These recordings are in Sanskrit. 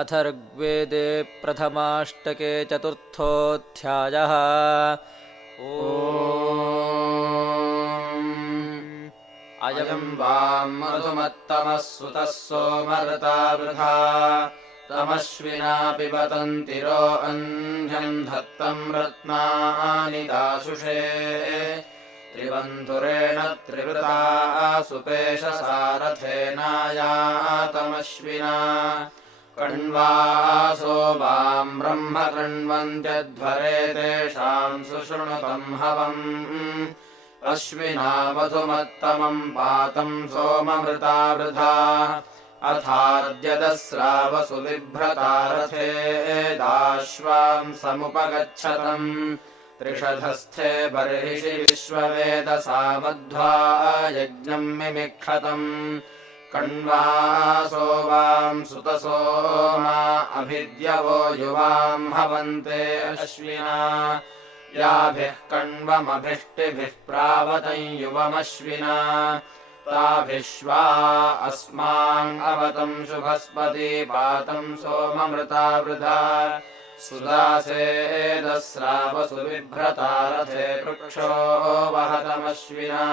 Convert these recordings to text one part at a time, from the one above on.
अथर्ववेदे प्रथमाष्टके चतुर्थोऽध्यायः। अयं वां मधुमत्तमः सुतः सोमर्ता वृथा तमश्विना पिबतन्तिरो अन्ध्यम् धत्तम् रत्नानि दाशुषे त्रिबन्धुरेण त्रिवृता सुपेशसारथेनायातमश्विना कण्वासो वां ब्रह्म कृण्वन्त्यध्वरे तेषाम् सुशृणुतम् हवम् अश्विना मधुमत्तमम् पातम् सोममृता वृथा अथाद्यदस्रावसु बिभ्रतारथेदाश्वाम् समुपगच्छतम् त्रिषधस्थे बर्हिषि विश्ववेदसा मध्वा यज्ञम् मिमिक्षतम् कण्वासो वां सुतसोमा अभिद्यवो युवाम् हवन्ते अश्विना याभिः कण्वमभिष्टिभिः प्रावतम् युवमश्विना ताभिश्वा अस्मान् अवतम् शुभस्पति पातम् सोममृता वृथा सुदासेदस्रावसु बिभ्रतारथे पृक्षो वहतमश्विना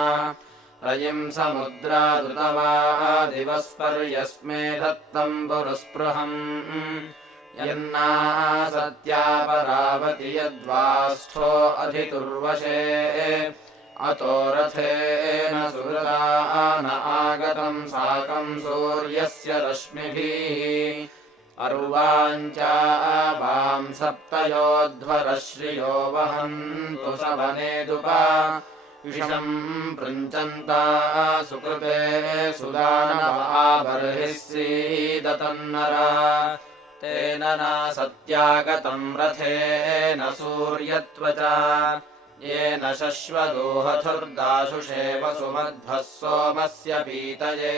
रयिम् समुद्रादृतवादिवस्पर्यस्मे दत्तम् पुरुस्पृहम् यन्नासत्यापरावति यद्वास्थो अधितुर्वशे अतो रथेन सुहृदा न आगतम् साकम् सूर्यस्य रश्मिभिः अर्वाञ्चावाम् सप्तयोध्वरश्रियो वहन्तु सवनेदुपा विषम् पृञ्चन्ता सुकृते सुदानवा बर्हिः सीदतन्नरा तेन नासत्यागतम् रथेन सूर्यत्वचा येन शश्वदोहथुर्दाशुषे वसुमध्वः सोमस्य पीतये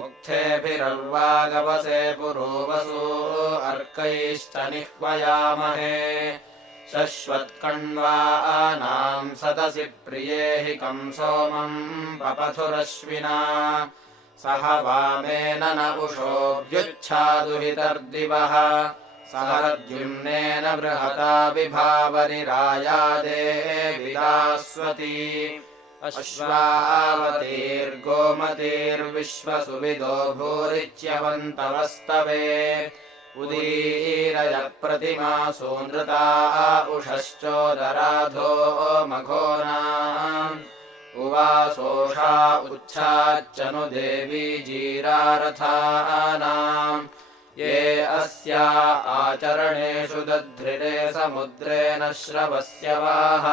उक्थेभिरर्वागवसे पुरोवसु अर्कैश्च निह्वयामहे शश्वत्कण्वानाम् सदसि प्रिये हि कम् सोमम् पपथुरश्विना सह वामेन न उषोऽभ्युच्छादुहितर्दिवः सह द्युम्नेन बृहता विभावरिरायादे विदास्वती अश्वावतीर्गोमतीर्विश्वसुविदो भूरिच्यवन्तवस्तवे उदीरय प्रतिमासो नृता उषश्चोदराधो मघोना उवासोषा उच्छाच्चनु देवी जीरारथानाम् ये अस्या आचरणेषु दध्रिरे समुद्रेण श्रवस्य वाह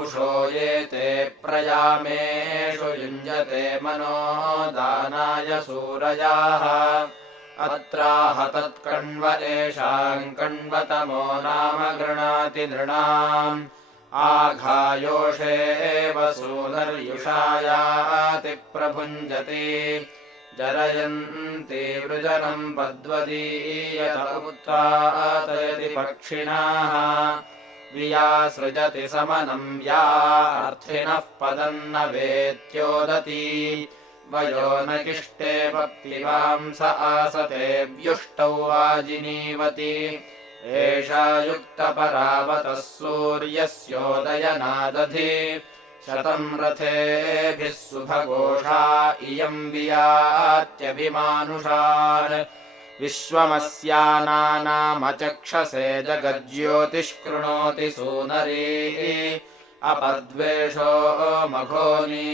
उषो ये ते प्रयामेषु युञ्जते मनो दानाय सूरयाः अत्राहतत्कण्व एषाम् कण्वतमो नाम गृणाति नृणाम् आघायोषेव सूनर्युषायाति प्रभुञ्जति जरयन्ति वृजनम् पद्वदीयत उत्पातयति पक्षिणाः विया सृजति समनम् या अर्थिनः पदन्न वेत्योदति वयो न किष्टे पप्लिवांस आसते व्युष्टौ वाजिनीवति एषा युक्तपरावतः सूर्यस्योदयनादधि शतम् रथेभिः सुभघोषा इयम् वियात्यभिमानुषान् विश्वमस्यानानामचक्षसे जगज्योतिष्कृणोति सूनरी अपद्वेषो मघोनी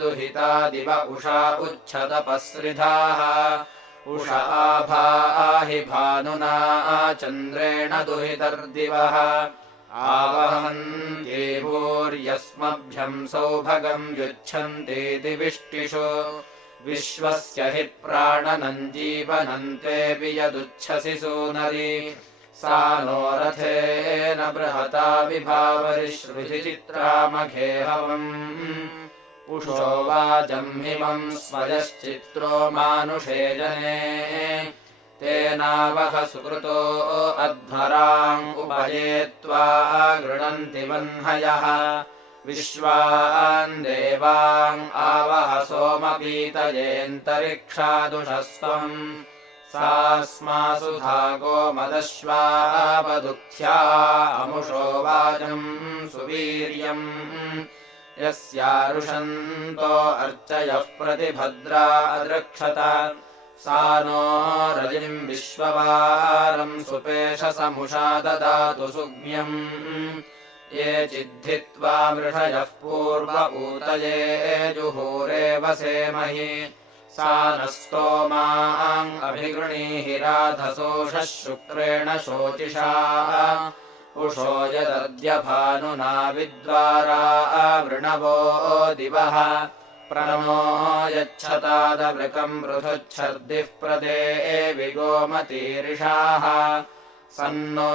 दुहिता दिव उषा उच्छतपस्रिधाः उष आभाहि भानुना चन्द्रेण दुहितर्दिवः आवहन्ति भूर्यस्मभ्यम् सौभगम् युच्छन्तीति विष्टिषु विश्वस्य हि प्राणनम् जीवनन्तेऽपि यदुच्छसि सूनरि सा नो रथेन बृहता विभावरिश्रुतिचित्रामघेहवम् उषो वाजम्हिमम् स्वयश्चित्रो मानुषे जने तेनावह सुकृतो अध्वराम् उपयेत्वा गृणन्ति वह्नयः विश्वान् देवान् आवह सोमपीतयेऽन्तरिक्षादुषस्त्वम् सास्मासु धागो मदश्वापदुःख्या अमुषो वाजम् सुवीर्यम् यस्यारुषन्तो अर्चयः प्रतिभद्रा अदृक्षत सा नो रजिम् विश्ववारम् सुपेशसमुषा ददातु सुज्ञम् ये चिद्धित्वा मृषयः पूर्व ऊतये जुहोरेव सेमहि सा नः स्तोमाम् अभिगृणीहि राधसोषः शुक्रेण शोचिषा उषो यदद्यभानुना विद्वारा वृणवो दिवः प्रणमो यच्छतादवृकम् पृथुच्छर्दिः प्रदेवि गोमतीरिषाः सन्नो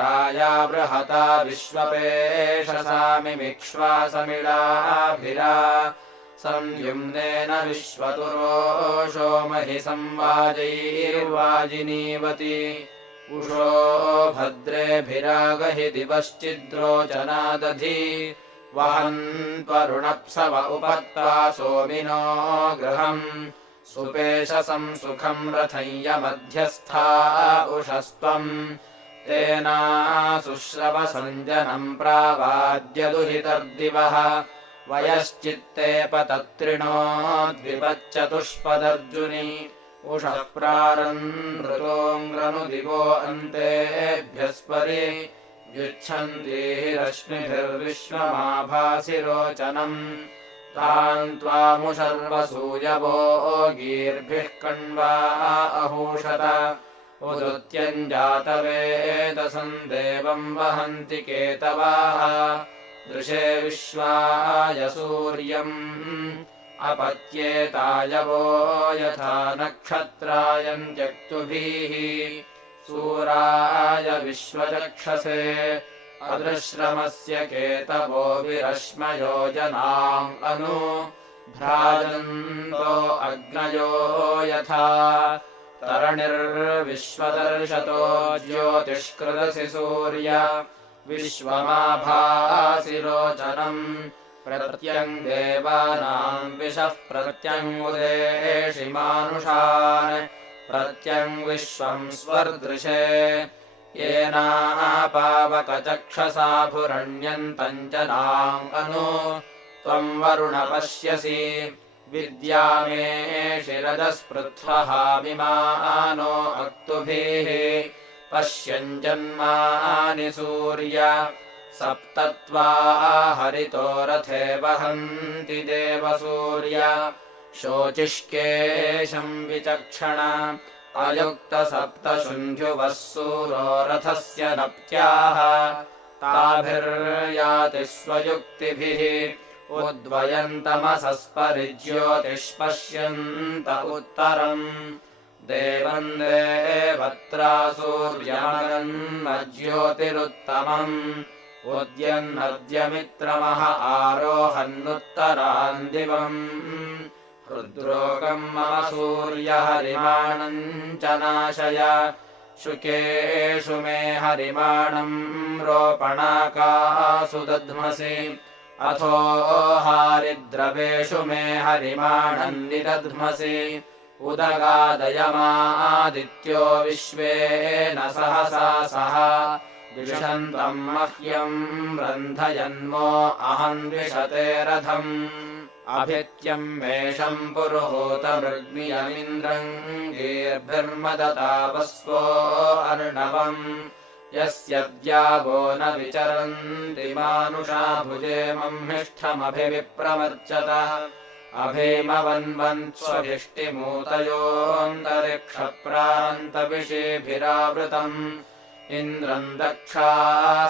राया बृहता विश्वपेशसामिमिक्ष्वासमिळाभिरा संयुम्नेन विश्वतुरोषो महि संवाजैर्वाजिनीवति उषो भद्रेभिरागहि दिवश्चिद्रोचनादधि वहन्त्वरुणप्सव उपत्वा सोमिनो गृहम् सुपेशसं सुखम् रथय्यमध्यस्था उषस्त्वम् तेनाशुश्रवसञ्जनम् प्रावाद्यदुहितर्दिवः वयश्चित्ते पतत्रिणो द्विपच्चतुष्पदर्जुनि उषः प्रारन्मृतोऽङ्ग्रनुदिवो अन्तेभ्यस्परि युच्छन्तीः रश्मिभिर्विश्वमाभासि रोचनम् तान् त्वामुशर्वसूयवो गीर्भिः कण्वा अहूषत उदुत्यञ्जातवेदसम् देवम् वहन्ति केतवाः दृशे विश्वाय सूर्यम् अपत्येतायवो यथा नक्षत्रायन्त्यक्तुभिः सूराय विश्वचक्षसे अदृश्रमस्य केतवो विरश्मयोजनाम् अनु भ्राजन्तो अग्नयो यथा तरणिर्विश्वदर्शतो ज्योतिष्कृतसि सूर्य विश्वमाभासि रोचनम् प्रत्यङ्देवानाम् विशः प्रत्यङ्मुदेशि मानुषान् प्रत्यङ्विश्वम् स्वर्दृशे येनापावकचक्षसा भुरण्यन्तम् जनाम् अनु त्वम् वरुण पश्यसि विद्यामे शिरदस्पृथ्वः विमानो अक्तुभिः पश्यञ्जन्मानि सूर्य सप्तत्वा हरितो रथे वहन्ति देवसूर्य शोचिष्केशम् विचक्षण अयुक्तसप्तशुन्ध्युवः सूरो रथस्य नप्त्याः ताभिर्याति स्वयुक्तिभिः उद्वयन्तमसस्परिज्योतिष्पश्यन्त उत्तरम् देवम् देवत्रा सूर्यमगन्मज्योतिरुत्तमम् उद्यन्नद्यमित्रमः आरोहन्नुत्तरान् दिवम् हृद्रोगम् मम सूर्यहरिमाणम् च नाशय शुकेषु मे हरिमाणम् रोपणाकासु दध्मसि अथो हारिद्रवेषु मे हरिमाणम् निदध्मसि उदगादयमादित्यो विश्वेन सहसा सह विशन्तम् मह्यम् रन्धयन्मो अहम् द्विषते रथम् अभित्यम् मेषम् पुरुहूतमृग्नियमिन्द्रम् गीर्भिर्मदतापस्वो अर्णवम् यस्य द्यावो न विचरन्ति मानुषा भुजेमम्हिष्ठमभिविप्रमर्चत अभीमवन्वन्स्वभिष्टिमूतयोऽन्तरिक्षप्रान्तविषेभिरावृतम् इन्द्रम् दक्षा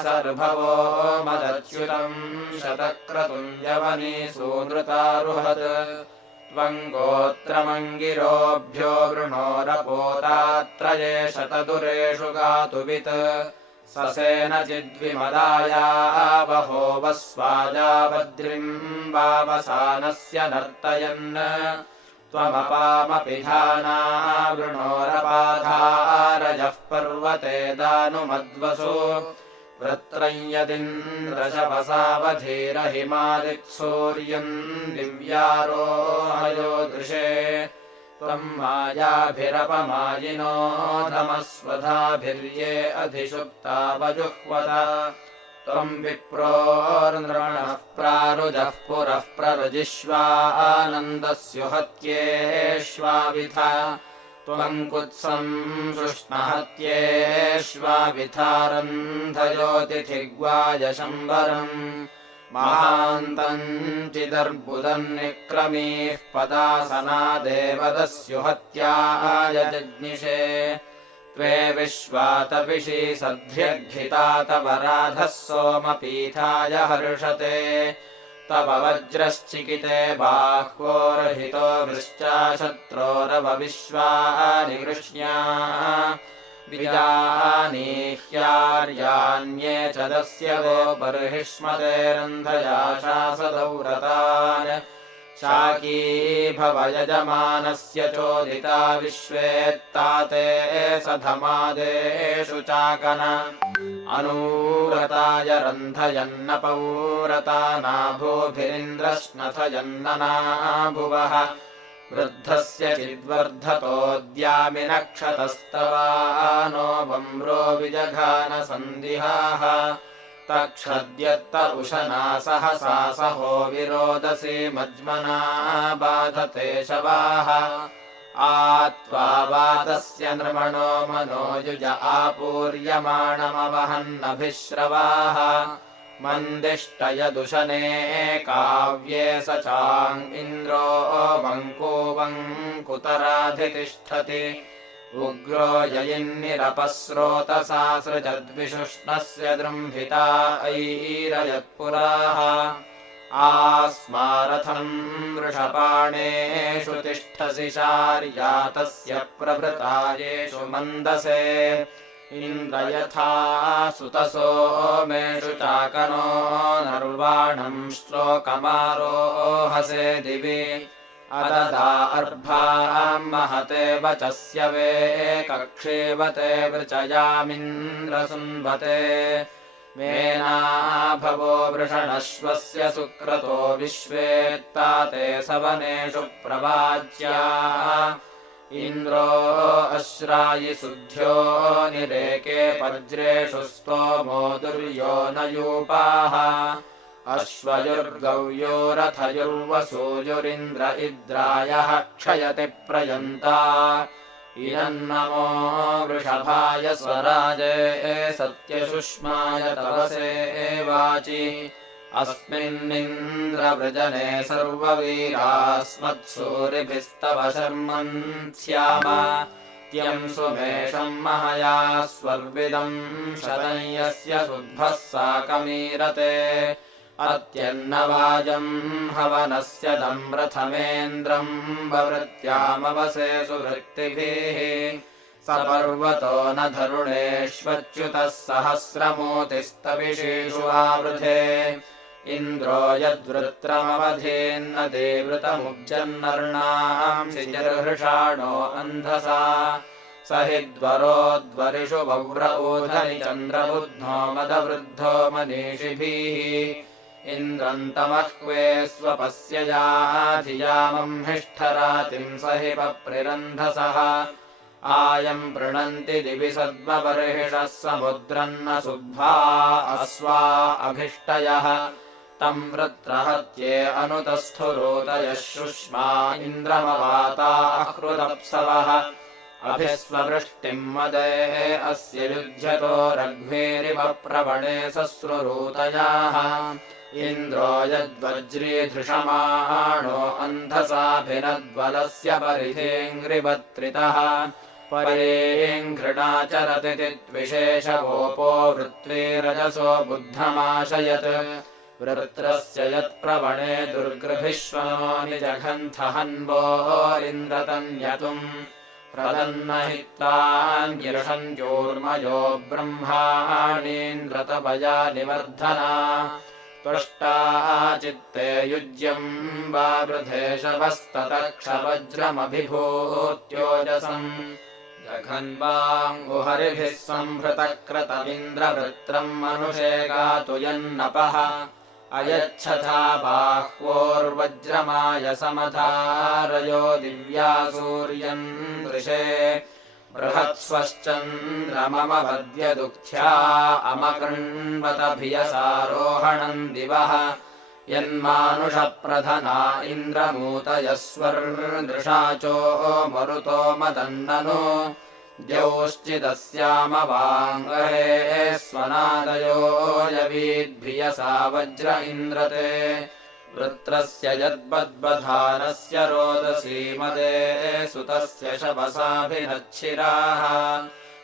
सर्भवो मदच्युतम् शतक्रतुञ्जवनीसूनृतारुहत् त्वम् गोत्रमङ्गिरोऽभ्यो वृणोरपोतात्रये शतदुरेषु गातुवित् ससेनचिद्विमदाया बहो वस्वाजावद्रिम् वावसानस्य नर्तयन् त्वमपामपिधाना वृणोरपाधारयः पर्वते दानुमद्वसु वृत्रम् यदिन्द्रशवसावधीरहिमादित्सूर्यम् दिव्यारोहयो दृशे त्वम् मायाभिरपमायिनोऽधमस्वधाभिर्ये अधिषुप्ता वजुह्वत त्वम् विप्रोर्नृणः प्रारुजः पुरः प्ररुजिष्वानन्दस्युहत्येष्वाविथा त्वम् कुत्सम् शुष्णहत्येष्वाविथारन्धयोतिथिग्वायशम्बरम् महान्तम् चिदर्बुदन्निक्रमीः पदासनादेवदस्युहत्याय जज्ञिषे त्वे विश्वातपिषि सद्भ्यग्धितातवराधः सोमपीठाय हर्षते तव वज्रश्चिकिते बाह्वोर्हितो वृश्चाशत्रोरवविश्वानि कृष्ण्या विजानीह्यार्यान्ये च दस्य वो बर्हिष्मते रन्धयाशासदौरतान् शाकी भव यजमानस्य चोदिता विश्वेत्ताते सधमादेषु चाकन अनूरताय रन्धयन्नपौरता नाभूभिरिन्द्रश्नथयन्ननाभुवः वृद्धस्य चिद्वर्धतोऽद्यामिनक्षतस्तवानो वम्रो विजघानसन्दिहाः तक्षद्यत्त उशना सहसा सहो विरोदसी मज्मना बाधते शवाः आत्वा वातस्य नृमणो मनोयुज आपूर्यमाणमवहन्नभिश्रवाः मन्दिष्टयदुशने काव्ये स चाङ् इन्द्रो वङ्कुवङ्कुतराधितिष्ठति उग्रो ययिन्निरपस्रोतसा सृजद्विषुष्णस्य दृम्भिता ऐरयत्पुराः आस्मारथम् वृषपाणेषु तिष्ठसि शार्यातस्य प्रभृतायेषु मन्दसे इन्द्र यथा सुतसोमेषु चाकनो नर्वाणम् श्लोकमारोहसे दिवि अददा अर्भाम् महते वचस्य वे कक्षेवते वृचयामिन्द्रसुन्वते मेनाभवो वृषणश्वस्य सुक्रतो विश्वेत्ताते सवनेषु प्रवाज्या इन्द्रो अश्रायि सुध्यो निरेके पज्रेषु स्तोमो दुर्यो न यूपाः अश्वयुर्गव्योरथयुर्वसूयुरिन्द्र इद्रायः क्षयति प्रयन्ता इयन्नमो वृषभाय स्वराजे सत्यसुष्माय तवसे वाचि अस्मिन्निन्द्रवृजने सर्ववीरास्मत्सूरिभिस्तव शर्मन् स्याम त्यम् सुमेषम् महया स्वर्विदम् शतं यस्य सुद्भः साकमीरते अत्यन्नवाजम् हवनस्य दम्रथमेन्द्रम् ववृत्यामवसे सुवृत्तिभिः स पर्वतो न धरुणेष्वच्युतः सहस्रमूतिस्तविषेषु आवृधे इन्द्रो यद्वृत्रमवधेन्न देवृतमुज्जन्नर्णाम् सिजर्हृषाणो अन्धसा स हि द्वरोद्वरिषु वव्रऊधनि चन्द्रबुद्धो मदवृद्धो मनीषिभिः इन्द्रन्तमह्वे स्वपस्य याधियामम् हिष्ठरातिम् स हि पप्रिरन्धसः आयम् पृणन्ति दिवि सद्मबर्हिषः समुद्रन्न सुभ्वा अस्वा अभिष्टयः तम् वृत्रहत्ये अनुतस्थुरोदयः शुष्मा इन्द्रमवाता हृदप्सवः अभिस्ववृष्टिम् मदे अस्य युध्यतो रघ्वेरिव प्रवणे सस्रुरूतयाः इन्द्रो यद्वज्रीधृषमाणो अन्धसाभिनद्वलस्य परिधेऽङ्घ्रिवत्रितः परेऽङ्घृणाचरति तिद्विशेषगोपो वृत्वीरजसो बुद्धमाशयत् वृत्रस्य यत्प्रवणे दुर्गृभिश्वनो निजघन्थहन्वोरिन्द्रतन्यतुम् प्रदन्न हित्तान्यर्षन्त्योर्मयो ब्रह्माणीन्द्रतपया निवर्धना त्वष्टा चित्ते युज्यम् वावृधेशवस्ततक्षवज्रमभिभूत्योजसम् जघन्वाङ्गुहरिभिः सम्भृतक्रतमिन्द्रवृत्रम् मनुषे गातु यन्नपः अयच्छथा बाह्वोर्वज्रमाय समधारयो दिव्या सूर्यम् दृशे बृहत्स्वश्चन्द्रममवद्यदुःख्या अमकृण्वत भियसारोहणम् दिवः यन्मानुषप्रधना इन्द्रमूतयः स्वर्दृशाचो मरुतो मदन्ननो द्यौश्चिदस्यामवाङ्गहे स्वनादयो यवीद्भियसा वज्र इन्द्रते वृत्रस्य यद्बद्बधानस्य रोदसीमदे सुतस्य शवसाभिनच्छिराः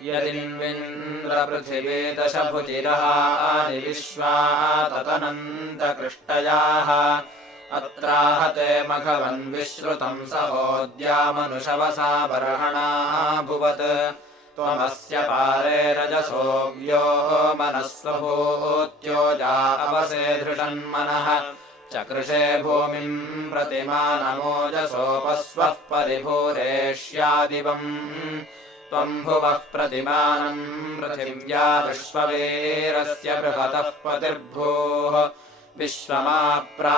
यदिन्विन्द्रपृथिवी दशभुजिरः विश्वा ततनन्दकृष्टयाः अत्राहते मघवन्विश्रुतम् सहोद्यामनुशवसा बर्हणाभुवत् त्वमस्य पारे रजसोऽव्यो मनस्वभूत्योजा अवसे धृषन्मनः चकृषे भूमिम् प्रतिमानमोजसोपस्वः परिभूरेष्यादिवम् त्वम् भुवः प्रतिमानम् पृथिव्या विश्ववीरस्य बृहतः पतिर्भूः विश्वमाप्रा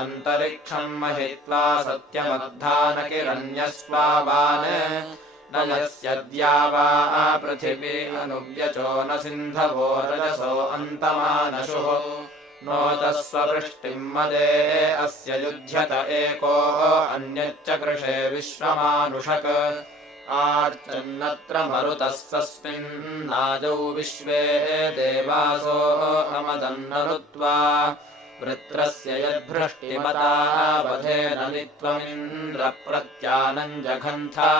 अन्तरिक्षम् महित्वा सत्यमद्धानकिरण्यस्वावान् न यस्यद्या वा पृथिवी अनुव्यचो न सिन्धवो रजसो अन्तमानशुः नोतस्ववृष्टिम् मदे अस्य युध्यत एको अन्यच्च कृषे विश्वमानुषक आर्चन्नत्र मरुतः सस्मिन्नादौ विश्वे देवासो अमदन्ननुत्वा वृत्रस्य यद्भृष्टिमता वधेन त्वमिन्द्रप्रत्यानम् जघन्था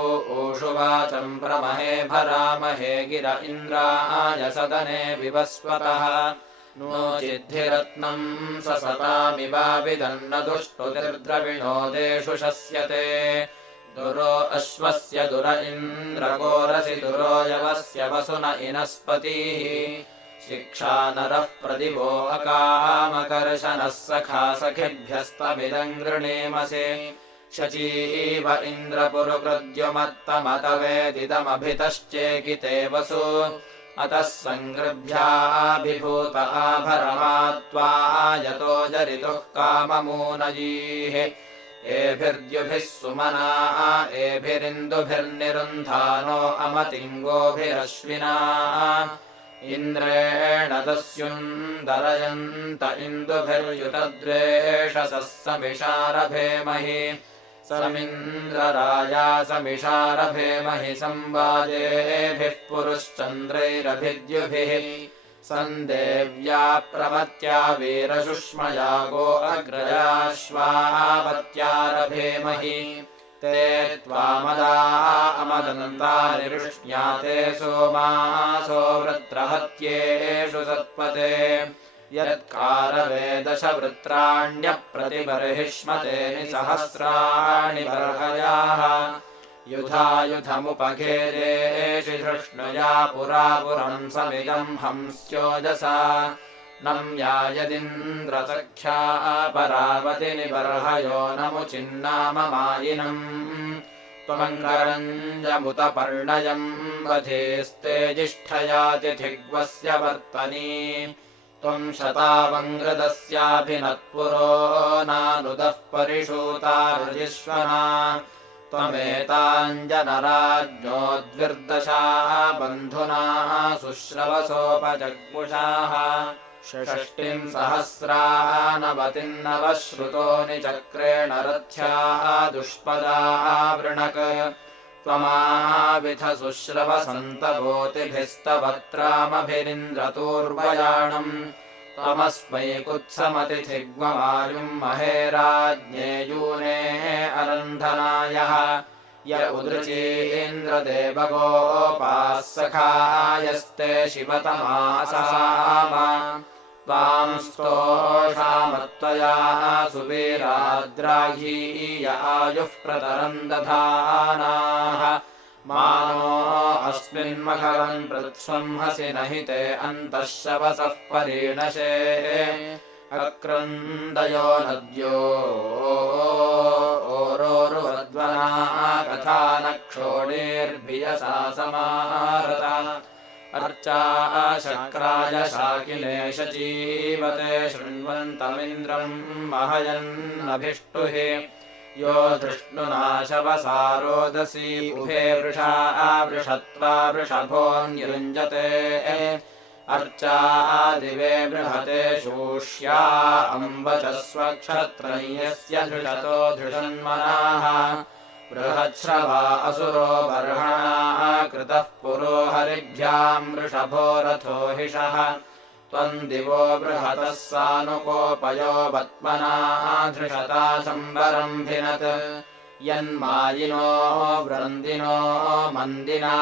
न्यूषुवाचम् प्रमहे भरामहे गिर इन्द्राय सदने विवस्वतः नोचिद्धिरत्नम् ससतामिवाभिदन्न दुष्टुतिर्द्रविणोदेषु शस्यते दुरो अश्वस्य दुर इन्द्रगोरसि दुरो यवस्य वसुन इनस्पतिः शिक्षा नरः प्रदिवो अकामकर्शनः सखा सखिभ्यस्तमिदम् गृणीमसि शचीव इन्द्रपुरुकृद्युमत्तमतवेदिदमभितश्चेकिते वसु अतः सङ्गृभ्याभिभूत आभरमात्वा यतो जरितुः काममूनयीः एभिर्द्युभिः सुमना एभिरिन्दुभिर्निरुन्धानो अमतिङ्गोभिरश्विना इन्द्रेण दस्युन्दरयन्त इन्दुभिर्युतद्वेषसः समिषारभेमहि समिन्द्रराजा समिषारभेमहि संवाजेभिः पुरुश्चन्द्रैरभिद्युभिः सन्देव्या प्रमत्या वीरशुष्मयागो अग्रयाश्वावत्यारभेमहि ते त्वामदा अमदन्ता निरुष्ण्याते सोमासो वृत्रहत्येषु सत्पते यत्कारवे दशवृत्राण्यप्रतिबर्हिष्मते निसहस्राणि बर्हयाः युधायुधमुपघेदेषि धृष्णुया पुरा पुरम् समिदम् हंस्योजसा नम्या यदिन्द्रसख्या परावति निबर्हयो नमुचिन्नाममायिनम् त्वमङ्गरञ्जमुतपर्णयम् वधेस्ते जिष्ठयातिथिग्वस्य वर्तनी त्वम् शतावङ्गृतस्याभिनत्पुरो नानुदः परिषूतार्जिष्वना त्वमेताञ्जनराज्ञोद्विर्दशा बन्धुना शुश्रवसोपजग्मुषाः षष्टिम् सहस्रानवतिन्नवश्रुतो निचक्रेण रथ्या दुष्पदा वृणक् त्वमाविथ शुश्रवसन्तभोतिभिस्तवत्रामभिरिन्द्रतोर्वयाणम् त्वमस्मै कुत्समतिथिग्वमायुम् महेराज्ञे यूने अरन्धनायः य उदृचीन्द्रदेवगोपाः सखायस्ते शिवतमासाम त्वाम् स्तोषामत्वया सुवीराद्राहीय आयुः प्रतरम् दधानाः मानो अस्मिन्मघवन् पृत्स्वंहसि न हि ते अन्तः शवसः परीणशे अक्रन्दयो नद्यो ओरोरुवद्वना कथा न क्षोणीर्भियसा समाहृता अर्चा शक्राय शाकिने शचीवते शृण्वन्तमिन्द्रम् महयन्नभिष्टुहि यो धृष्णुना शवसा रोदसी उभे वृषा वृषत्वा वृषभोऽन्युञ्जते अर्चा दिवे बृहते शूष्या अम्बचस्वक्षत्रयस्य धृषतो धृषन्मनाः बृहच्छ्रवा असुरो बर्हणा कृतः पुरो हरिभ्याम् वृषभो रथो हिषः त्वम् दिवो बृहतः सानुकोपयो वत्मना धृषता शम्बरम् भिनत् यन्मायिनो वृन्दिनो मन्दिना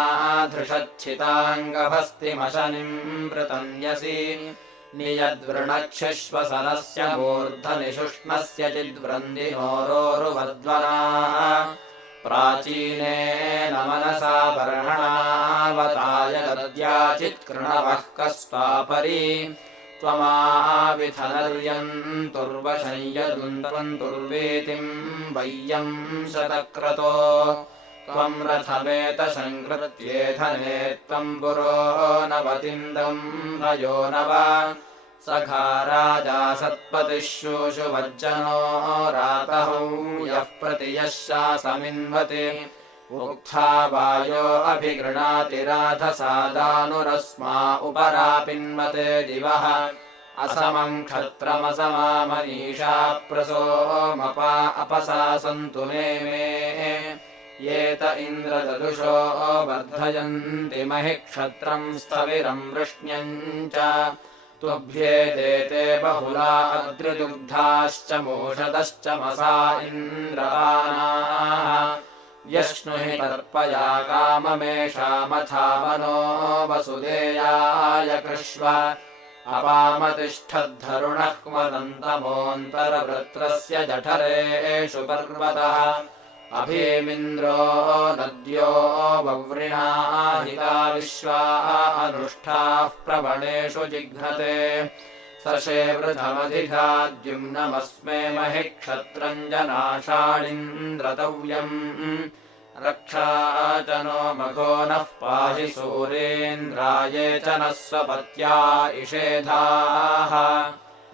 धृषच्छिताङ्गभस्तिमशनिम् वृतन्यसि नियद्वृणक्षिश्वसनस्य मूर्धनिषुष्णस्य चिद्वृन्दिनोरोरुवद्वनाः प्राचीनेन मनसा बर्हणावताय दद्याचित्कृणवः कस्त्वापरि त्वमाविथनर्यन्तुर्वशय्यदुन्दन्तुर्वीतिम् वय्यम् शतक्रतो त्वम् रथमेतशङ्कृत्येधने त्वम् पुरो नवतिन्दम् भयो नव सखा राजा सत्पतिः शूशुवज्जनो रातहौ यः प्रति यः शासमिन्वति उक्था वायो अभिगृणाति राधसादानुरस्मा उपरापिन्वते दिवः असमम् क्षत्रमसमा मनीषा प्रसोमपा अपसासन्तु मे ये त इन्द्रददुषो वर्धयन्ति महि क्षत्रम् स्थविरम् वृष्ण्यम् च तुभ्येदेते बहुला अद्रिदुग्धाश्च मोषदश्च मसा इन्द्रपानाः व्यश्नुहि तर्पया काममेषामथा मनो वसुदेयाय कृष्व अपामतिष्ठद्धरुणः क्वदन्तमोऽन्तरवृत्रस्य जठरेषु पर्वतः अभीमिन्द्रो नद्यो वव्रिणाहिता विश्वा अनुष्ठाः प्रवणेषु जिघ्नते सशेवृधमधिधाद्युम्नमस्मे महि क्षत्रम् जनाशाळिन्द्रतव्यम् रक्षा च नो मघो नः पाहि सूरेन्द्राये च नः स्वपत्या इषेधाः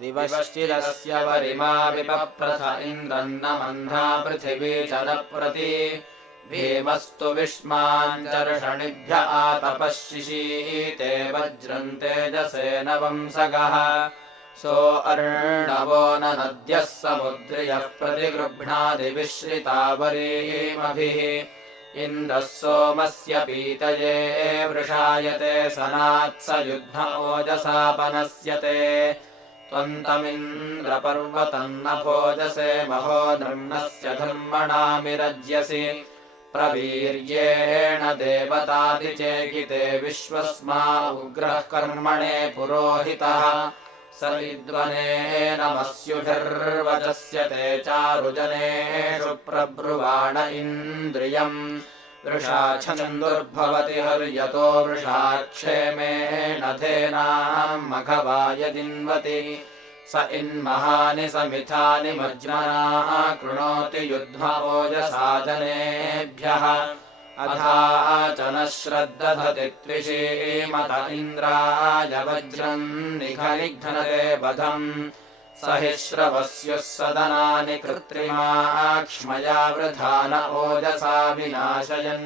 दिवश्चिरस्य वरिमा विपप्रथ इन्द्रन्न मह्ना पृथिवी च न प्रति भीमस्तु विष्माञ्चर्षणिभ्य आतपः शिशीते वज्रम् तेजसे नवंसगः सो अर्णवो न नद्यः समुद्र्यः प्रतिगृह्णादिविश्रितावरीमभिः इन्द्रः सोमस्य पीतये वृषायते सनात्स युद्ध ओजसापनस्यते त्वन्तमिन्द्रपर्वतम् न भोजसे महो नृम्णस्य धर्मणामिरज्यसि प्रवीर्येण देवतादिचेकिते विश्वस्मा उग्रः कर्मणे पुरोहितः स विद्वनेन मस्युभिर्वचस्यते चारुजनेषु प्रब्रुवाण इन्द्रियम् वृषा छन्दुर्भवति हर्यतो वृषाक्षेमेण धेनाम् मघवायदिन्वति स इन्महानि समिथानि मज्मना कृणोति युध्मोजसा जनेभ्यः अधा च न श्रद्दधति त्विषीमत इन्द्राय वज्रम् निघनिघ्नते वधम् स हि श्रवस्युः सदनानि कृत्रिमाक्ष्मया वृथा न ओजसा विनाशयन्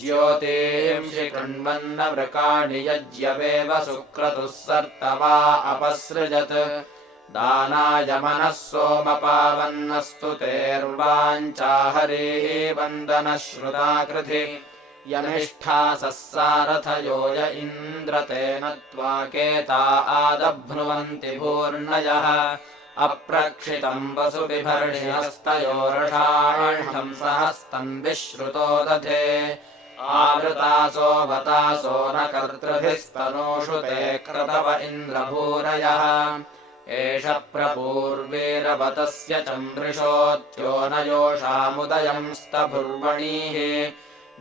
ज्योतींषि कृण्वन्न वृकाणि यज्ञवेव सुक्रतुः सर्तवा अपसृजत् दानाय मनः सोमपावन्नस्तु तेर्वाञ्चा हरिः वन्दनः श्रुता कृधि यमिष्ठा सस्सारथयो य इन्द्रतेन त्वा केता आदभ्नुवन्ति भूर्णयः अप्रक्षितम् वसुबिभर्षिहस्तयोरषाढम् सहस्तम् विश्रुतो दधे आवृतासो वतासो न कर्तृभिस्तनूषु ते क्रतव इन्द्रभूरयः एष प्रपूर्वेरवतस्य चमृषोऽत्यो न योषामुदयम् स्तभुर्वणीः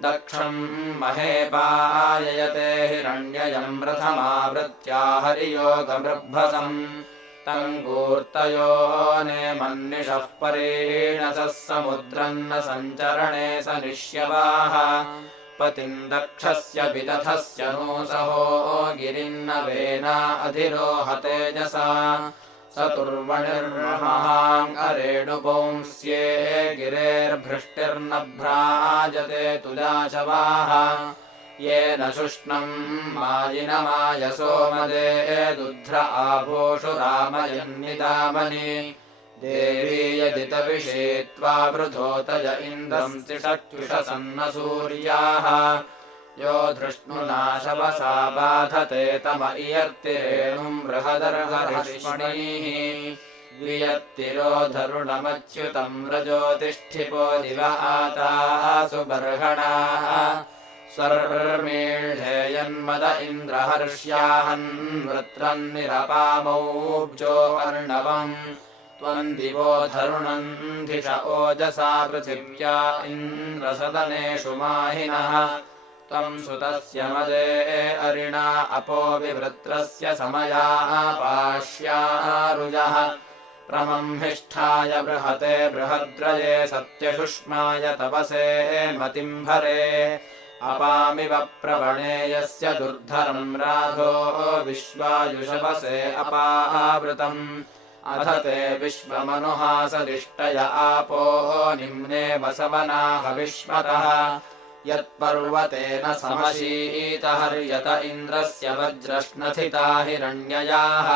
दक्षम् महेपाययते हिरण्ययम् रथमावृत्या हरियोगमृभसम् तम् कूर्तयो नेमन्निषः परेणसः समुद्रम् न सञ्चरणे स निष्यवाः पतिम् दक्षस्य विदथस्य नो सहो गिरिन्न वेना अधिरोहतेजसा स तुर्वणिर्महाम् अरेणुपुंस्ये गिरेर्भृष्टिर्न भ्राजते तुलाशवाः येन शुष्णम् मायिनमायसो मदे दुध्र आभोषु रामयन्निदामनि देवी यदितविषे त्वा वृधोतय इन्द्रम् तिषक्विषसन्न सूर्याः यो धृष्णुना शवसा बाधते तम इयर्तिरेणुम् बृहदर्हरिष्मणीः वियत्तिरोधरुणमच्युतम् रजोतिष्ठिपो दिव आतासु बर्हणाः स्वर्मीढेयन्मद इन्द्रहर्ष्याहन् वृत्रन्निरपामौब्जो अर्णवम् त्वम् दिवो धरुणम् धिष ओजसा पृथिव्या इन्द्रसदनेषु माहिनः त्वम् सुतस्य मदे अरिणा अपो विवृत्रस्य समयाः पाश्यारुजः प्रमंहिष्ठाय बृहते बृहद्रये सत्यशुष्माय तपसे मतिम्भरे अपामिव प्रवणे यस्य दुर्धरम् राधो विश्वायुषवसे अपावृतम् अथ ते विश्वमनुहासदिष्टय आपो निम्ने वसवनाह विश्वतः यत्पर्वतेन समशीतहर्यत इन्द्रस्य वज्रश्नथिता हिरण्ययाः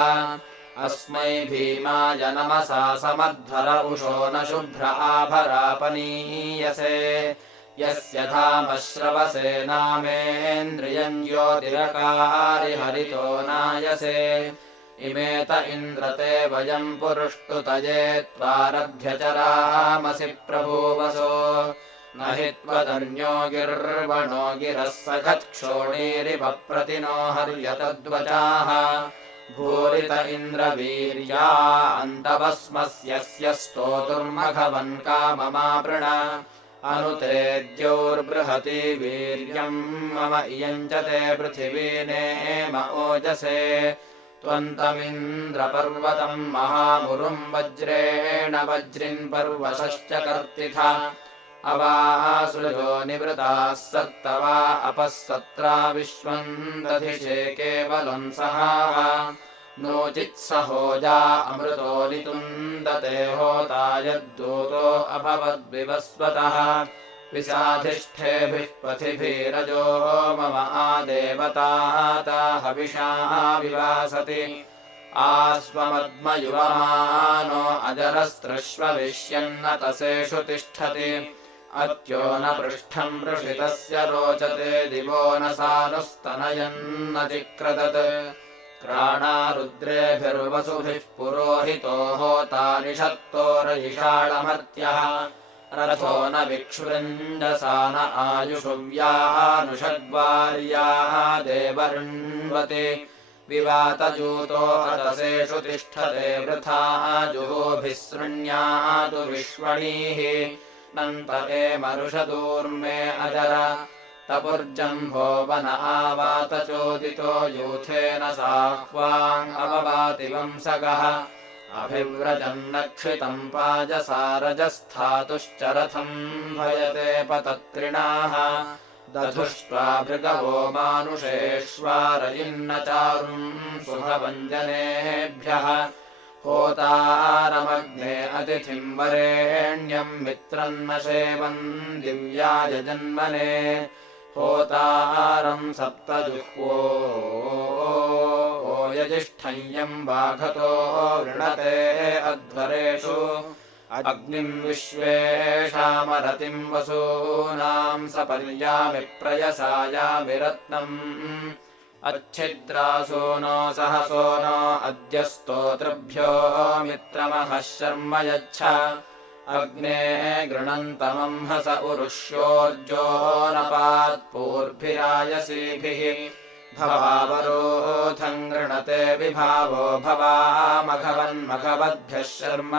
अस्मै भीमाय नमसा समध्वर उषो न शुभ्र आभरापनीयसे यस्य धामश्रवसे नामेन्द्रियम् ज्योतिरकारि हरितो नायसे इमेत इन्द्रते वयम् पुरुष्टुतये त्वारभ्यचरामसि प्रभूवसो न हि त्वदन्यो गिर्वणो गिरः सखत्क्षोणीरिव प्रतिनो हर्यतद्वचाः भूरित इन्द्रवीर्या अन्तवस्मस्यस्य स्तोतुर्मघवन् काममावृण अनुतेद्योर्बृहति वीर्यम् मम इयम् च ते पृथिवीनेम ओजसे त्वन्तमिन्द्रपर्वतम् महामुरुम् वज्रेण वज्रिन्पर्वशश्च कर्तिथ अवासृजो निवृताः सत्तवा अपः सत्रा विश्वम् दधिषे केवलम् सहाः नोचित्सहोजा अमृतो नितुन्दते होता यद्दूतो अभवद्विवस्वतः विसाधिष्ठेभिः पथिभिरजो मम आदेवताता हविषा विवासति आस्वमद्मयुवमानो अजरस्त्रश्वविष्यन्न तसेषु तिष्ठति अत्यो न पृष्ठम् वृषितस्य रोचते दिवो न सानुस्तनयन्न चिक्रदत् क्राणारुद्रेभिर्वसुभिः पुरोहितो होता निषत्तोरयिषाळमर्त्यः रथो न विक्षुरञ्जसा न आयुषुव्यानुषड्वार्याः देवर्ण्वति विवातजूतो अतसेषु तिष्ठते वृथा जुहोभिः सृण्यातु विश्वणीः नन्त एमरुषदूर्मे अजर तपुर्जम्भो वन आवातचोदितो यूथेन साह्वाम् अववाति वंसगः अभिव्रजन्नक्षितम् पाजसारजस्थातुश्च रथम् भयते पतत्रिणाः दधुष्ट्वा भृगवो मानुषेष्वारयिन्न चारुम् सुभवञ्जनेभ्यः होतारमग्ने अतिथिम् वरेण्यम् मित्रम् न सेवन् दिव्याय जन्मने होतारम् सप्तजुह्वो यजिष्ठय्यम् वाघतो वृणते अध्वरेषु अग्निम् विश्वेषामरतिम् वसूनाम् सपर्यामि प्रयसायामि रत्नम् अच्छिद्रासो नो सहसो नो अद्य स्तोतृभ्यो मित्रमहः शर्म यच्छ अग्ने गृणन्तमंहस उरुष्योर्जो नपात्पूर्भिरायसीभिः भवावरोधम् गृणते विभावो भवामघवन्मघवद्भ्यः शर्म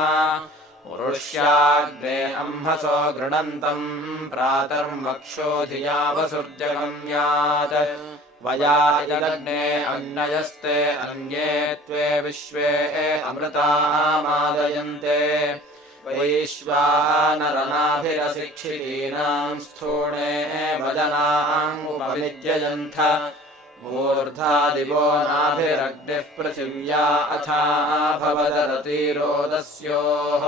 उरुष्याग्ने अंहसो गृणन्तम् प्रातर्मक्षोधिया वसुर्जगम्यात् वया यदग्ने अग्नयस्ते अन्ये त्वे विश्वे अमृतामादयन्ते वैश्वानरनाभिरशिक्षितीनाम् स्थूणे भजनामुपविद्ययन्थ मूर्धादिवो नाभिरग्निः पृथिव्या अथा भवदरतिरोदस्योः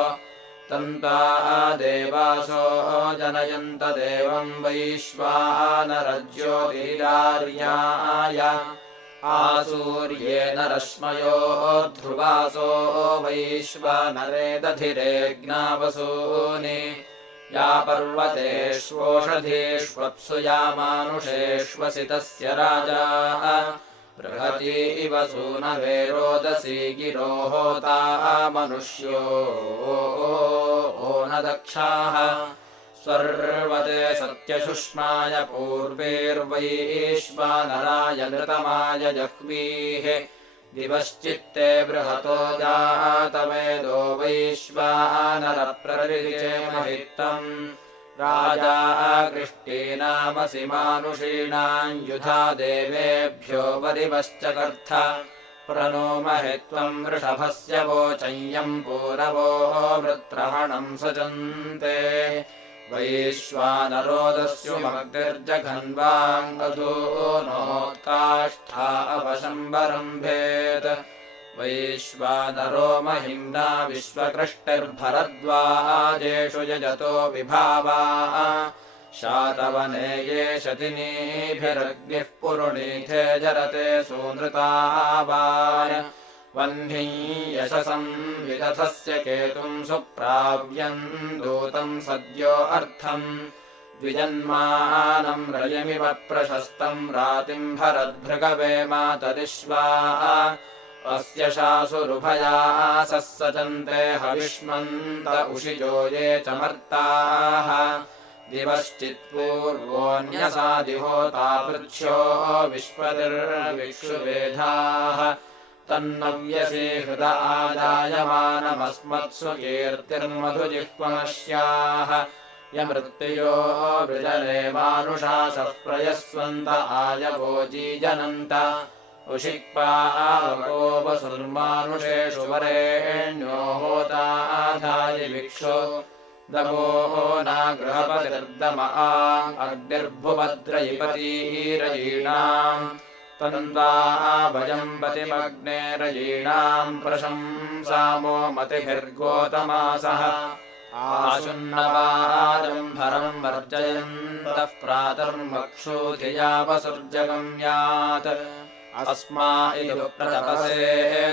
तन्ता देवासो जनयन्त देवम् वैश्वानरज्योतिरार्याय आसूर्येण रश्मयो ध्रुवासो वैश्वानरे दधिरेऽग्नावसूनि या पर्वतेष्वोषधीष्वप्सु या मानुषेष्वसि तस्य राजा बृहती इव सूनवे रोदसी गिरो होता मनुष्यो न दक्षाः स्वर्वते सत्यशुष्माय पूर्वेर्वैश्वानराय नृतमाय जह्वीः दिवश्चित्ते बृहतो जातवेदो वैश्वानरप्ररिचे महित्तम् राजा कृष्टीनामसि मानुषीणाम् युधा देवेभ्यो वरिवश्चकर्थ प्रणो महे त्वम् वृषभस्य वोचयम् पूरवो वृत्रहणम् सजन्ते वैश्वानरोदस्युमग्निर्जघन्वाङ्गधूनोत्काष्ठा अपशम्बरम्भेत् वैश्वानरो महिम्ना विश्वकृष्टिर्भरद्वाजेषु यजतो विभावा शातवने ये शतिनीभिरग्निः पुरुणीथे जरते सूनृतावान् वह्नि यशसं विदथस्य केतुम् सुप्राव्यम् दूतम् सद्यो अर्थम् द्विजन्मानम् रयमिव प्रशस्तम् रातिम् भरद्भृगवे मातरिश्वा अस्य शासुरुभयासः सचन्ते हविष्मन्त उषिजो ये च मर्ताः दिवश्चित्पूर्वोऽन्यसादिहोता पृच्छ्यो विश्वतिर्विक्षुवेधाः तन्नव्यसे हृद आदायमानमस्मत्सु कीर्तिर्मधुजिह्वमस्याः यमृत्युयो वृजने मानुषासः प्रयस्वन्त आयवोजीजनन्त उषिक्पावकोपसुर्मानुषेषु वरेण्यो होताधाय भिक्षो दमो नागृहपतिर्दम अग्निर्भुभद्रयिपतीरयीणाम् तन्वा भजम् पतिमग्नेरयीणाम् प्रशंसामो मतिभिर्गोतमासः आशुन्नवाजम्भरम् वर्जयन्तः प्रातर्मक्षूधियावसुर्जगम्यात् अस्मा इदु प्रतपसे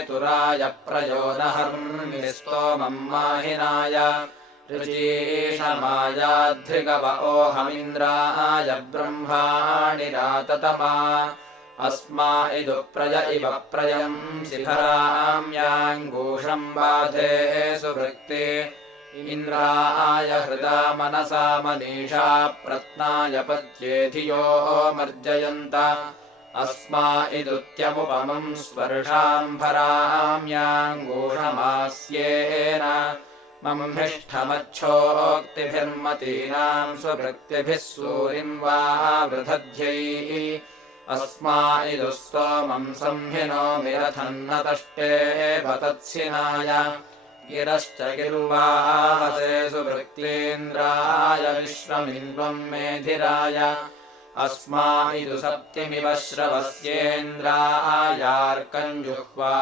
तुराय प्रयो नहर्निस्तोमम् माहिनाय ऋचीषमायाध्रिगव ओहमिन्द्राय ब्रह्माणि राततमा अस्मा इदु प्रज इव प्रयम् शिखराम्याङ्गूषम् बाधे सुभृक्ति इन्द्राय हृदा मनसा मनीषा प्रत्नाय पद्ये धियो मर्जयन्त अस्मा इदुत्यमुपमम् स्पर्शाम्भराम्याङ्गूषमास्येन मम्भिष्ठमच्छोक्तिभिर्मतीनाम् स्वभृक्तिभिः सूरिम् वा वृधध्यैः अस्मा इदु स्तोमम् संहिनो मिरथन्न तष्टे भतत्सिनाय गिरश्च गिर्वाहसे सुभृक्तीन्द्राय विश्वमिन्द्वम् मेधिराय अस्मा इदु सप्तिमिव श्रवस्येन्द्रायार्कम् जुह्वा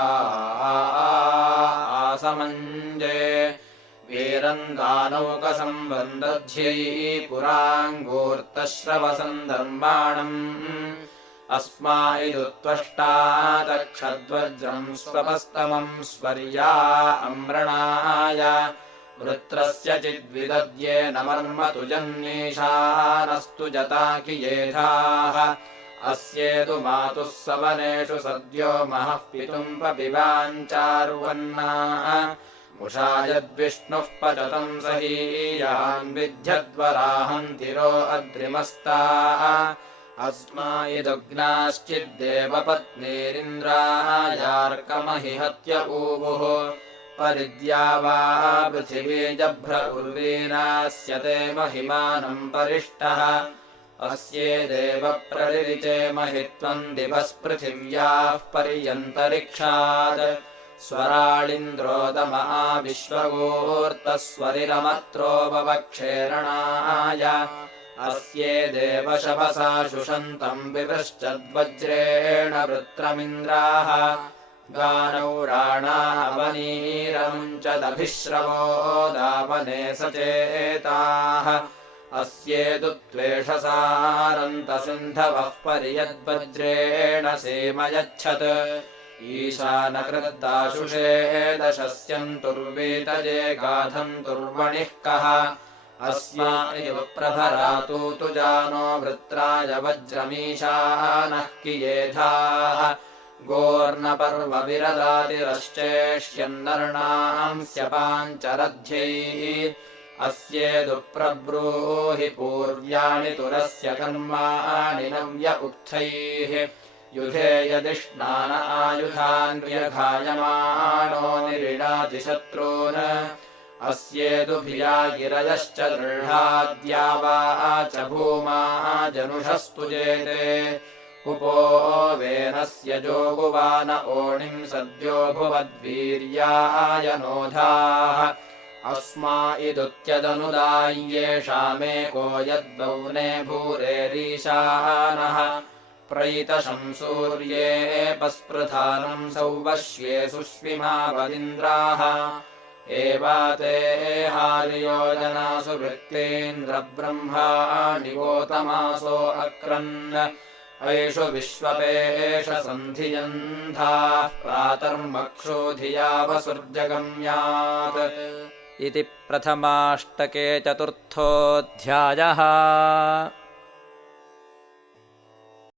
आसमञ्जे वीरन्दानौकसम्बन्धध्यै पुराङ्गूर्तश्रवसम् धर्माणम् अस्मा इदु त्वष्टा दक्षद्वज्रम् स्वपस्तमम् स्वर्या अम्रणाय वृत्रस्य चिद्विदद्ये न मर्मतु जन्मीशानस्तु जताकि येधाः अस्येतु मातुः सवनेषु सद्यो महः पितुम् पपिबाञ्चार्वन्नाः मुषा यद्विष्णुः पचतम् सहीयान् विध्यद्वराहन्तिरो अद्रिमस्ताः अस्मा इदुग्नाश्चिद्देवपत्नीरिन्द्रायार्कमहि हत्य ऊवुः परिद्या वा पृथिवी जभ्रकुर्वीनास्यते महिमानम् परिष्टः अस्येदेव प्ररिरिचे महित्वम् दिवः पृथिव्याः पर्यन्तरिक्षात् स्वराळिन्द्रोदमा विश्वगोर्तस्वरिरमत्रोपवक्षेरणाय अस्ये देवशपसा शुषन्तम् विवृश्चद्वज्रेण वृत्रमिन्द्राः गानौ राणावनीरमुञ्चदभिश्रवो दावने सचेताः अस्येतु त्वेषसारन्तसिन्धवः पर्यद्वज्रेण सेमयच्छत् ईशानकृद्दाशुषे दशस्यन्तुर्वीतये गाधन्तुर्वणिः कः अस्मा इव प्रभरातु तुजानो वृत्राय वज्रमीशानः कियेधाः गोर्णपर्वविरदातिरश्चेष्यन्नर्णांस्य पाञ्चरध्यैः अस्येदुप्रब्रूहि पूर्व्याणि तुरस्य कर्माणि नव्य उक्थैः युधे यदिष्णान आयुधान्यघायमाणो निरिणाति शत्रून् अस्येदुभिया गिरयश्च दृढाद्या वा च भूमा जनुषस्तु जेते उपो वेनस्य जोगुवान ओणिम् सद्यो भुवद्वीर्याय नोधाः अस्मा इदुत्यदनुदाय्येषामेको यद्बौने भूरेरीशानः प्रैतशंसूर्ये पस्पृधानम् सौवश्ये सुष्विमावदिन्द्राः एवाते हार्योजनासु वृत्तेन्द्रब्रह्माणि गोतमासो अक्रन् ऐषु विश्वपेष सन्धियन्धाः प्रातर्मक्षोधिया वसुर्जगम्यात् इति प्रथमाष्टके चतुर्थोऽध्यायः।